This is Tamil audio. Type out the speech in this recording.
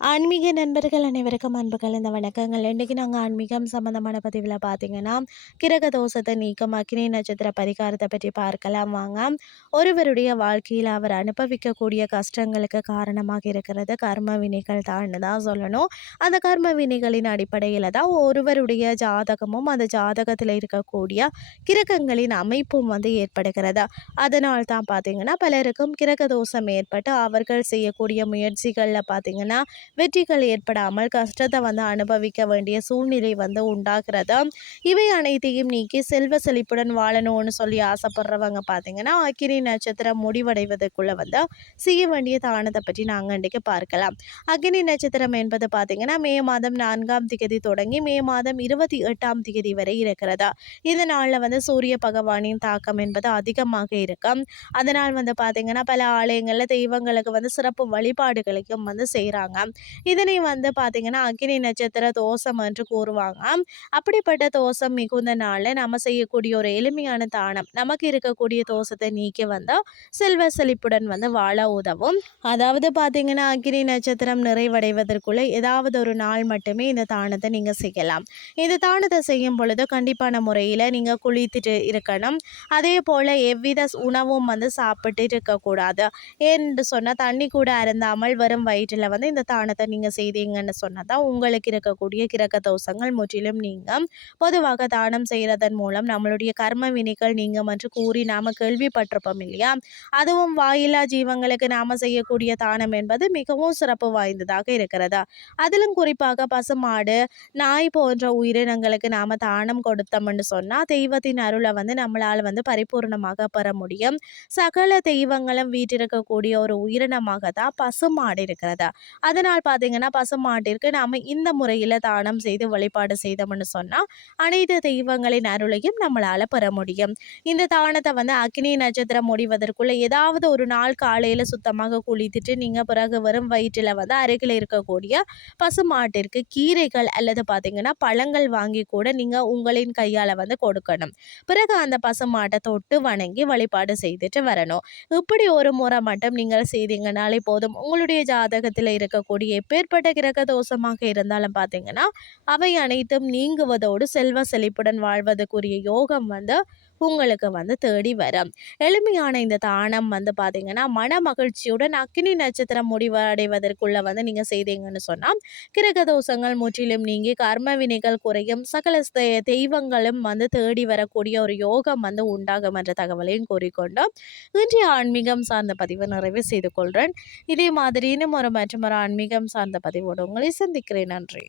ஆன்மீக நண்பர்கள் அனைவருக்கும் அன்பு கலந்த வணக்கங்கள். இன்றைக்கி நாங்கள் ஆன்மீகம் சம்மந்தமான பதிவில் பார்த்தீங்கன்னா கிரக தோஷத்தை நீக்கம் அக்னி நட்சத்திர பரிகாரத்தை பற்றி பார்க்கலாம் வாங்க. ஒருவருடைய வாழ்க்கையில் அவர் அனுபவிக்கக்கூடிய கஷ்டங்களுக்கு காரணமாக இருக்கிறது கர்ம வினைகள் தான் தான் சொல்லணும். அந்த கர்ம வினைகளின் அடிப்படையில் தான் ஒருவருடைய ஜாதகமும் அந்த ஜாதகத்தில் இருக்கக்கூடிய கிரகங்களின் அமைப்பும் வந்து ஏற்படுகிறது. அதனால் தான் பார்த்தீங்கன்னா பலருக்கும் கிரக தோஷம் ஏற்பட்டு அவர்கள் செய்யக்கூடிய முயற்சிகளில் பார்த்தீங்கன்னா வெற்றிகள் ஏற்படாமல் கஷ்டத்தை வந்து அனுபவிக்க வேண்டிய சூழ்நிலை வந்து உண்டாகிறது. இவை அனைத்தையும் நீக்கி செல்வ செழிப்புடன் வாழணும்னு சொல்லி ஆசைப்படுறவங்க பார்த்தீங்கன்னா அக்கினி நட்சத்திரம் முடிவடைவதற்குள்ள வந்து செய்ய வேண்டிய தானத்தை பற்றி நாங்கள் இன்றைக்கு பார்க்கலாம். அக்னி நட்சத்திரம் என்பது பார்த்தீங்கன்னா மே மாதம் நான்காம் திகதி தொடங்கி மே மாதம் இருபத்தி எட்டாம் திகதி வரை இருக்கிறதா. இந்த நாளில் வந்து சூரிய பகவானின் தாக்கம் என்பது அதிகமாக இருக்கும். அதனால் வந்து பார்த்தீங்கன்னா பல ஆலயங்களில் தெய்வங்களுக்கு வந்து சிறப்பு வழிபாடுகளையும் வந்து செய்கிறாங்க இதனை வந்து பார்த்திங்கன்னா அக்னி நட்சத்திர தோஷம் என்று கூறுவாங்க. அப்படிப்பட்ட தோஷம் மிகுந்த நாளில் நம்ம செய்யக்கூடிய ஒரு எளிமையான தானம் நமக்கு இருக்கக்கூடிய தோஷத்தை நீக்கி வந்தால் செல்வ செழிப்புடன் வந்து வாழ உதவும். அதாவது பார்த்திங்கன்னா அக்னி நட்சத்திரம் நிறைவடைவதற்குள்ளே ஏதாவது ஒரு நாள் மட்டுமே இந்த தானத்தை நீங்கள் செய்யலாம். இந்த தானத்தை செய்யும் பொழுது கண்டிப்பான முறையில் நீங்கள் குளித்துட்டு இருக்கணும். அதே போல் எவ்வித உணவும் வந்து சாப்பிட்டு இருக்கக்கூடாது. ஏன்னு சொன்னால் தண்ணி கூட அருந்தாமல் வரும் வயிற்றில் வந்து இந்த தானத்தை நீங்கள் செய்தீங்கன்னு சொன்னால் தான் உங்களுக்கு இருக்கக்கூடிய கிரக தோஷங்கள் முற்றிலும் நீங்கள் பொதுவாக தானம் செய்கிறதன் மூலம் நம்மளுடைய கர்ம வினைகள் நீங்கள் என்று கூறி நாம் கேள்விப்பட்டிருப்போம் இல்லையா? அதுவும் வாயிலா ஜீவங்களுக்கு நாம் செய்யக்கூடிய தானம் என்பது மிகவும் சிறப்பு வாய்ந்ததாக இருக்கிறதா? அதிலும் குறிப்பாக பசுமாடு நாய் போன்ற உயிரினங்களுக்கு நாம் தானம் கொடுத்தோம்னு சொன்னால் தெய்வத்தின் அருளை வந்து நம்மளால் வந்து பரிபூர்ணமாக பெற முடியும். சகல தெய்வங்களும் வீட்டிருக்கக்கூடிய ஒரு உயிரினமாக தான் பசுமாடு இருக்கிறதா? அதனால் பார்த்தீங்கன்னா பசுமாட்டிற்கு நாம் இந்த முறையில் தானம் செய்து வழிபாடு செய்தோம்னு சொன்னால் அனைத்து தெய்வங்களின் அருளையும் நம்மளால் பெற முடியும். இந்த தானத்தை வந்து அக்னி நட்சத்திரம் முடிவதற்குள்ளே ஏதாவது ஒரு நாள் காலையில் சுத்தமாக குளித்துட்டு நீங்கள் பிறகு வரும் வயிற்றில் வந்து அருகில் இருக்கக்கூடிய பசுமாட்டிற்கு கீரைகள் அல்லது பார்த்தீங்கன்னா பழங்கள் வாங்கி கூட நீங்கள் உங்களின் கையால் வந்து கொடுக்கணும். பிறகு அந்த பசுமாட்டை தொட்டு வணங்கி வழிபாடு செய்துட்டு வரணும். இப்படி ஒரு முறை மட்டும் நீங்கள் செய்தீங்கனாலே போதும். உங்களுடைய ஜாதகத்தில் இருக்கக்கூடிய எப்பேற்பட்ட கிரக தோஷமாக இருந்தாலும் பார்த்தீங்கன்னா அவை அனைத்தும் நீங்குவதோடு செல்வ செழிப்புடன் வாழ்வதற்குரிய யோகம் வந்து உங்களுக்கு வந்து தேடி வரும். எளிமையான இந்த தானம் வந்து பார்த்தீங்கன்னா மன மகிழ்ச்சியுடன் அக்னி நட்சத்திரம் முடிவடைவதற்குள்ள வந்து நீங்கள் செய்தீங்கன்னு சொன்னால் கிரக தோஷங்கள் முற்றிலும் நீங்கி கர்ம வினைகள் குறையும் சகல தெய்வங்களும் வந்து தேடி வரக்கூடிய ஒரு யோகம் வந்து உண்டாகும் என்ற தகவலையும் கூறிக்கொண்டோம் இன்றைய ஆன்மீகம் சார்ந்த பதிவு நிறைவு செய்து கொள்கிறேன் இதே மாதிரி இன்னும் ஒரு மற்றும் ஒரு ஆன்மீகம் சார்ந்த பதிவோடு உங்களை சந்திக்கிறேன். நன்றி.